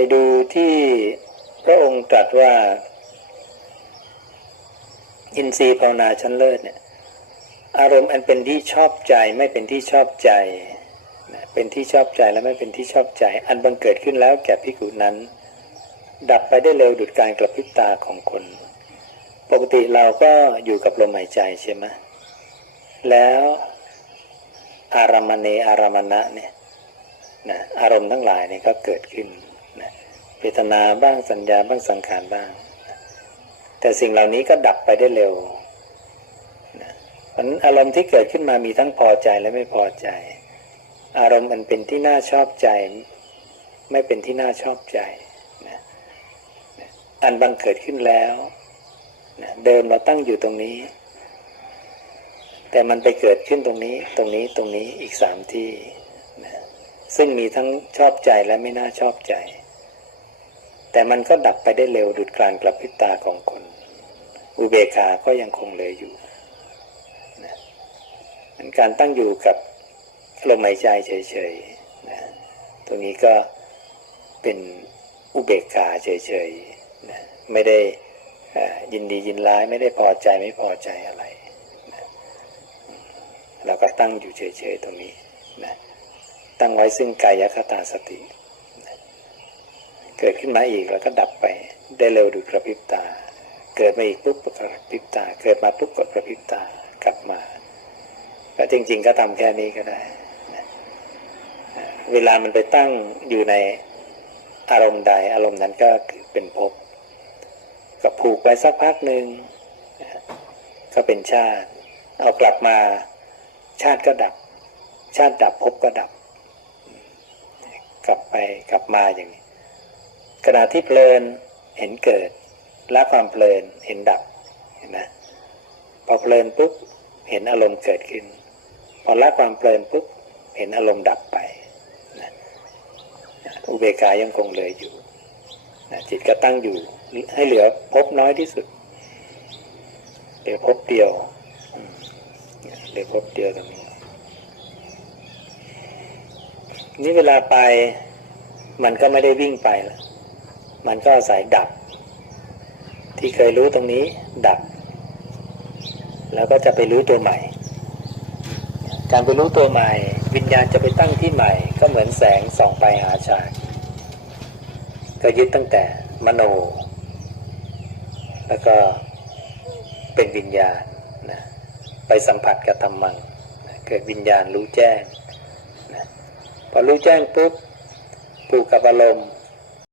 ไปดูที่พระองค์ตรัสว่า อินทรีย์ภาวนาชั้นเลิศเนี่ยอารมณ์อันเป็นที่ชอบใจไม่เป็นที่ชอบใจเป็นที่ชอบใจและไม่เป็นที่ชอบใจ อันบังเกิดขึ้นแล้วแก่พิกุนั้น ดับไปได้เร็วดุดการกระพริบตาของคน ปกติเราก็อยู่กับลมหายใจใช่ไหมแล้วอารามเนอารามณะเนี่ยนะอารมณ์ทั้งหลายเนี่ยก็เกิดขึ้น นะเวทนาบ้างสัญญาบ้างสังขารบ้าง แต่สิ่งเหล่านี้ก็ดับไปได้เร็วนะเพราะฉะนั้นอารมณ์ที่เกิดขึ้นมามีทั้งพอใจและไม่พอใจ อารมณ์มันเป็นที่น่าชอบใจ ไม่เป็นที่น่าชอบใจนะอันบังเกิดขึ้นแล้วนะเดิมเราตั้งอยู่ตรงนี้ แต่มันไปเกิดขึ้นตรงนี้ ตรงนี้ตรงนี้อีกสามที่นะซึ่งมีทั้งชอบใจและไม่น่าชอบใจ แต่มันก็ดับไปได้เร็วดุดกลางกลับพริบตาของคน อุเบกขาก็ยังคงเหลยออยู่นะมันการตั้งอยู่กับลมหายใจเฉยๆนะตรงนี้ก็เป็นอุเบกขาเฉยๆนะไม่ได้ยินดียินร้ายไม่ได้พอใจไม่พอใจอะไรเราก็ตั้งอยู่เฉยๆตรงนี้นะตั้งไว้ซึ่งกายคตาสติ เกิดขึ้นมาอีกแล้วก็ดับไป ได้เร็วดุกระพริบตา เกิดมาอีกปุ๊บก็กระพริบตา เกิดมาปุ๊บก็กระพริบตากลับมาก็จริง ๆ ก็ทำแค่นี้ก็ได้ เวลามันไปตั้งอยู่ในอารมณ์ใด อารมณ์นั้นก็เป็นภพก็ผูกไว้สักพักหนึ่งก็เป็นชาติ เอากลับมาชาติก็ดับ ชาติดับภพก็ดับ กลับไปกลับมาอย่างนี้ ขณะที่เพลินเห็นเกิดละความเพลินเห็นดับเห็นไหมพอเพลินปุ๊บเห็นอารมณ์เกิดขึ้น พอละความเพลินปุ๊บเห็นอารมณ์ดับไปนะอุเบกขายังคงเหลยอยู่นะจิตก็ตั้งอยู่ให้เหลือพบน้อยที่สุดเหลือพบเดียวเหลือพบเดียวตรงนี้ นี่เวลาไปมันก็ไม่ได้วิ่งไปแล้ว มันก็อาศัยดับ ที่เคยรู้ตรงนี้ดับ แล้วก็จะไปรู้ตัวใหม่ การไปรู้ตัวใหม่ วิญญาณจะไปตั้งที่ใหม่ ก็เหมือนแสงส่องไปหาฉากก็ยึดตั้งแต่มโน แล้วก็เป็นวิญญาณนะไปสัมผัสกับธรรมังนะเกิดวิญญาณรู้แจ้งนะพอรู้แจ้งปุ๊บผูกกับอารมณ์